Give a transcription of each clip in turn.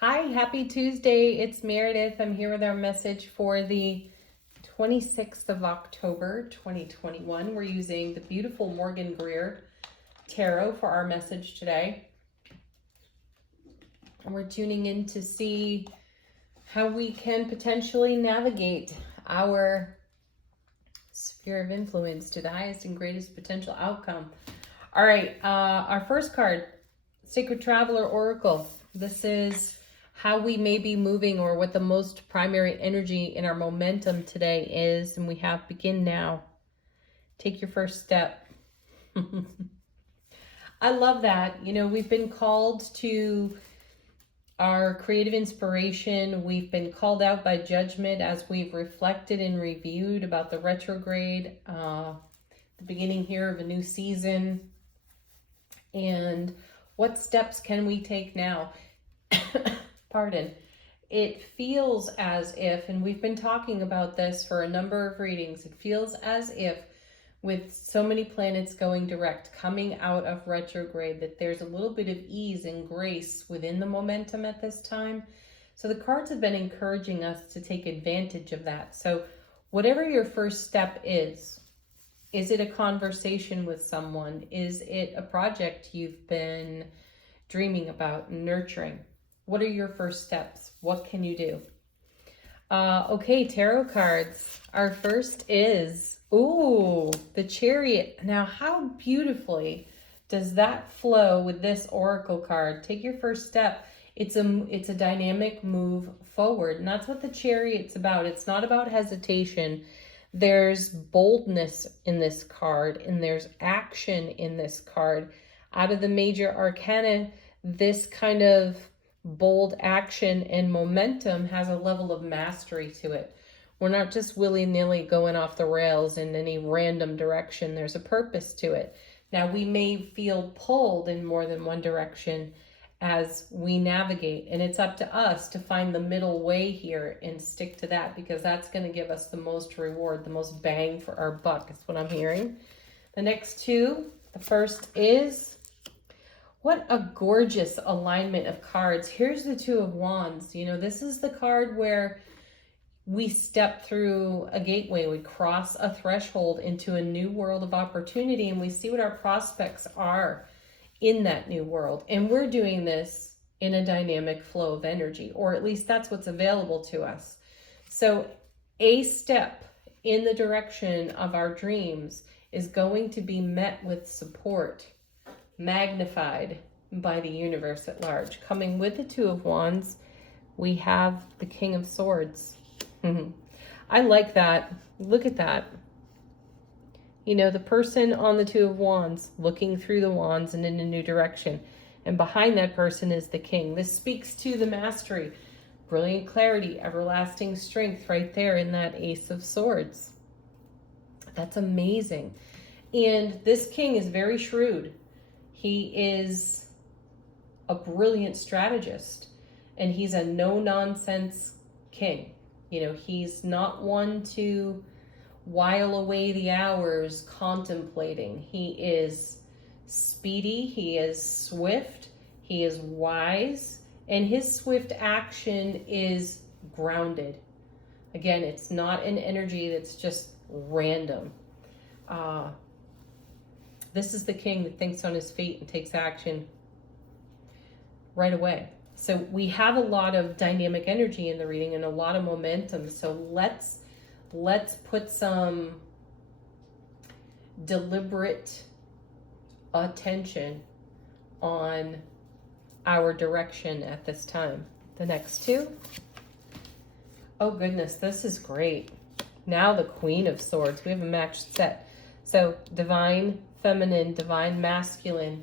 Hi, happy Tuesday. It's Meredith. I'm here with our message for the 26th of October, 2021. We're using the beautiful Morgan Greer Tarot for our message today. And we're tuning in to see how we can potentially navigate our sphere of influence to the highest and greatest potential outcome. All right, our first card, Sacred Traveler Oracle. This is how we may be moving or what the most primary energy in our momentum today is. And we have begin now. Take your first step. I love that. You know, we've been called to our creative inspiration. We've been called out by judgment as we've reflected and reviewed about the retrograde, the beginning here of a new season. And what steps can we take now? Pardon. It feels as if, and we've been talking about this for a number of readings, it feels as if with so many planets going direct, coming out of retrograde, that there's a little bit of ease and grace within the momentum at this time. So the cards have been encouraging us to take advantage of that. So whatever your first step is it a conversation with someone? Is it a project you've been dreaming about and nurturing? What are your first steps? What can you do? Okay, tarot cards. Our first is, the Chariot. Now, how beautifully does that flow with this oracle card? Take your first step. It's a dynamic move forward. And that's what the Chariot's about. It's not about hesitation. There's boldness in this card, and there's action in this card. Out of the major arcana, this kind of bold action and momentum has a level of mastery to it. We're not just willy-nilly going off the rails in any random direction. There's a purpose to it. Now, we may feel pulled in more than one direction as we navigate, and it's up to us to find the middle way here and stick to that, because that's going to give us the most reward, the most bang for our buck. That's what I'm hearing. The next two, the first is, what a gorgeous alignment of cards. Here's the Two of Wands. You know, this is the card where we step through a gateway, we cross a threshold into a new world of opportunity, and we see what our prospects are in that new world. And we're doing this in a dynamic flow of energy, or at least that's what's available to us. So a step in the direction of our dreams is going to be met with support, magnified by the universe at large. Coming with the Two of Wands, we have the King of Swords. I like that. Look at that. You know, the person on the Two of Wands looking through the wands and in a new direction. And behind that person is the king. This speaks to the mastery, brilliant clarity, everlasting strength right there in that Ace of Swords. That's amazing. And this king is very shrewd. He is a brilliant strategist, and he's a no-nonsense king. You know, he's not one to while away the hours contemplating. He is speedy, he is swift, he is wise, and his swift action is grounded. Again, it's not an energy that's just random. This is the king that thinks on his feet and takes action right away. So we have a lot of dynamic energy in the reading and a lot of momentum. So let's put some deliberate attention on our direction at this time. The next two. Oh goodness, this is great. Now the Queen of Swords. We have a matched set. So divine feminine, divine masculine,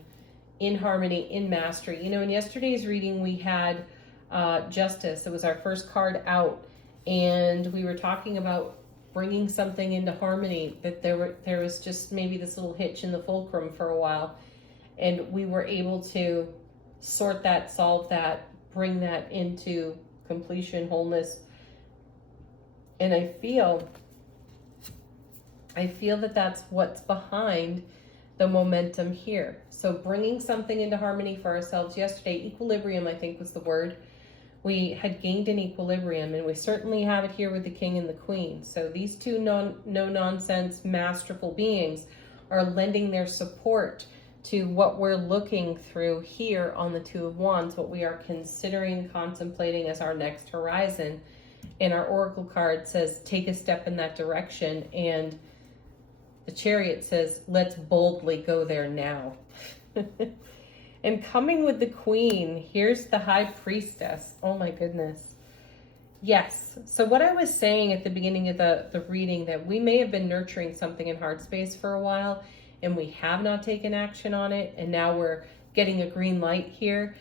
in harmony, in mastery. You know, in yesterday's reading we had Justice. It was our first card out, and we were talking about bringing something into harmony, that there was just maybe this little hitch in the fulcrum for a while, and we were able to sort that, solve that, bring that into completion, wholeness. And I feel that that's what's behind the momentum here. So bringing something into harmony for ourselves yesterday, equilibrium, I think was the word. we had gained an equilibrium, and we certainly have it here with the King and the Queen. So these two no-nonsense, masterful beings are lending their support to what we're looking through here on the Two of Wands, what we are considering, contemplating as our next horizon. And our Oracle card says, take a step in that direction. And the Chariot says, let's boldly go there now. And coming with the Queen, here's the High Priestess. Oh my goodness. Yes. So what I was saying at the beginning of the reading, that we may have been nurturing something in heart space for a while, and we have not taken action on it, and now we're getting a green light here.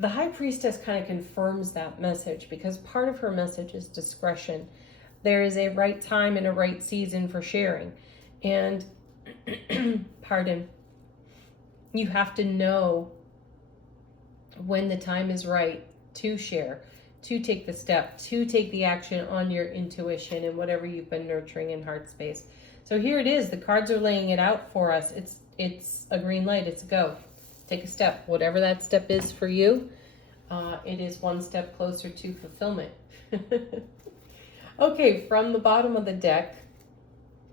The High Priestess kind of confirms that message, because part of her message is discretion. There is a right time and a right season for sharing. And, pardon, you have to know when the time is right to share, to take the step, to take the action on your intuition and whatever you've been nurturing in heart space. So here it is. The cards are laying it out for us. It's a green light. It's a go. Take a step. Whatever that step is for you, it is one step closer to fulfillment. Okay, from the bottom of the deck,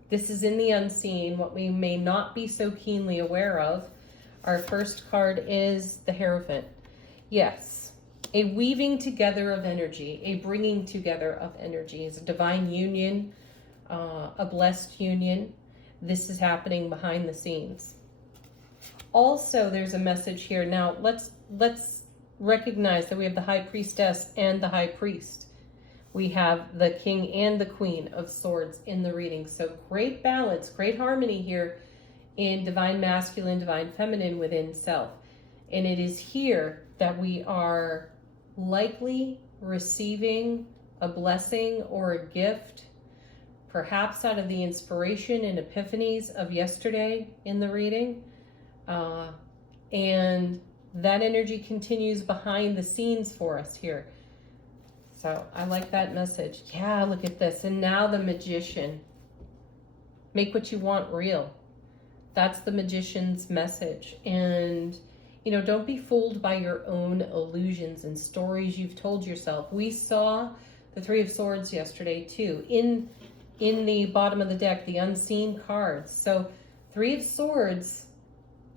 this is in the unseen, what we may not be so keenly aware of. Our first card is the Hierophant. Yes, a weaving together of energy, a bringing together of energy, is a divine union, a blessed union. This is happening behind the scenes. Also, there's a message here. Now, let's recognize that we have the High Priestess and the High Priest. We have the King and the Queen of Swords in the reading. So great balance, great harmony here in divine masculine, divine feminine within self. And it is here that we are likely receiving a blessing or a gift, perhaps out of the inspiration and epiphanies of yesterday in the reading. And that energy continues behind the scenes for us here. So I like that message. Yeah, look at this. And now the Magician. Make what you want real. That's the Magician's message. And, you know, don't be fooled by your own illusions and stories you've told yourself. We saw the Three of Swords yesterday too. In the bottom of the deck, the unseen cards. So Three of Swords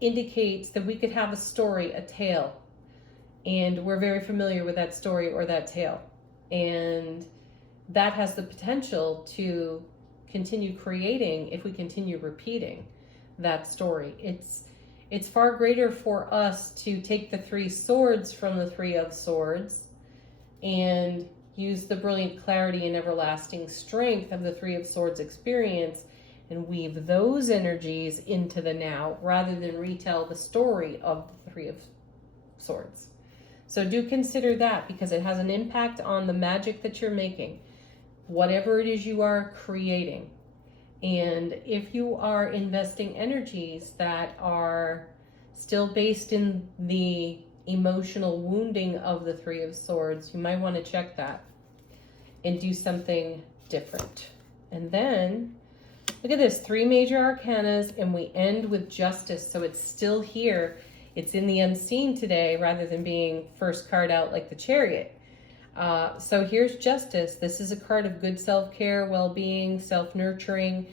indicates that we could have a story, a tale. And we're very familiar with that story or that tale. And that has the potential to continue creating if we continue repeating that story. It's far greater for us to take the Three Swords from the Three of Swords and use the brilliant clarity and everlasting strength of the Three of Swords experience and weave those energies into the now rather than retell the story of the Three of Swords. So do consider that, because it has an impact on the magic that you're making, whatever it is you are creating. And if you are investing energies that are still based in the emotional wounding of the Three of Swords, you might want to check that and do something different. And then look at this, 3 major arcanas, and we end with Justice. So it's still here. It's in the unseen today rather than being first card out like the Chariot. So here's Justice. This is a card of good self-care, well-being, self-nurturing.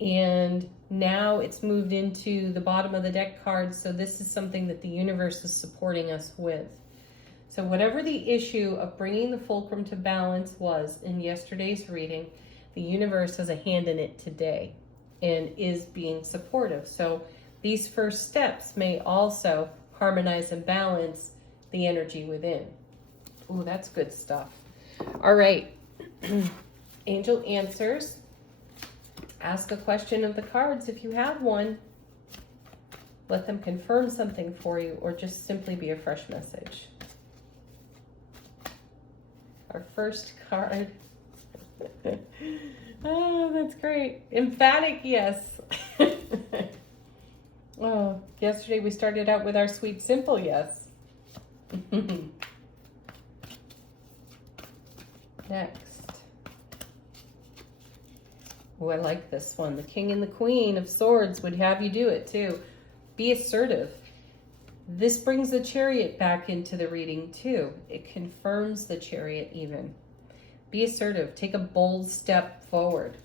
And now it's moved into the bottom of the deck cards. So this is something that the universe is supporting us with. So whatever the issue of bringing the fulcrum to balance was in yesterday's reading, the universe has a hand in it today and is being supportive. So these first steps may also harmonize and balance the energy within. Ooh, that's good stuff. All right. Angel answers. Ask a question of the cards if you have one. Let them confirm something for you or just simply be a fresh message. Our first card. Oh, that's great. Emphatic yes. Oh, yesterday we started out with our sweet, simple yes. Next. Oh, I like this one. The King and the Queen of Swords would have you do it too. Be assertive. This brings the Chariot back into the reading too. It confirms the Chariot even. Be assertive. Take a bold step forward.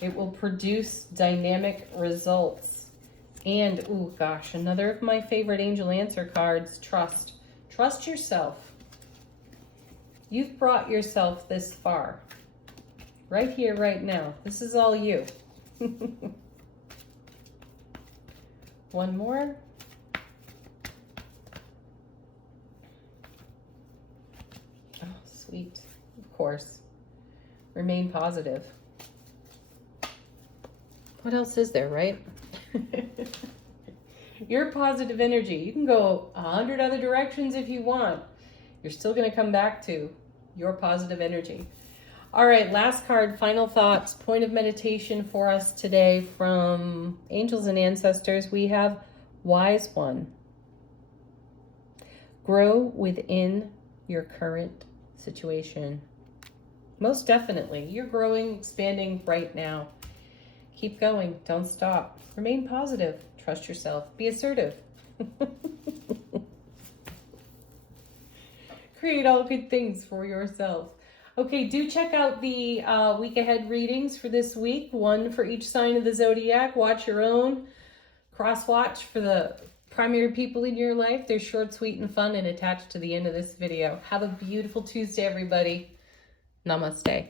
It will produce dynamic results. And, oh gosh, another of my favorite angel answer cards, trust. Trust yourself. You've brought yourself this far. Right here, right now. This is all you. One more. Oh, sweet. Of course. Remain positive. What else is there, right? Your positive energy. You can go 100 other directions if you want. You're still going to come back to your positive energy. All right, last card, final thoughts, point of meditation for us today from angels and ancestors. We have Wise One. Grow within your current situation. Most definitely. You're growing, expanding right now. Keep going. Don't stop. Remain positive. Trust yourself. Be assertive. Create all good things for yourself. Okay, do check out the week ahead readings for this week. One for each sign of the zodiac. Watch your own. Cross watch for the primary people in your life. They're short, sweet, and fun and attached to the end of this video. Have a beautiful Tuesday, everybody. Namaste.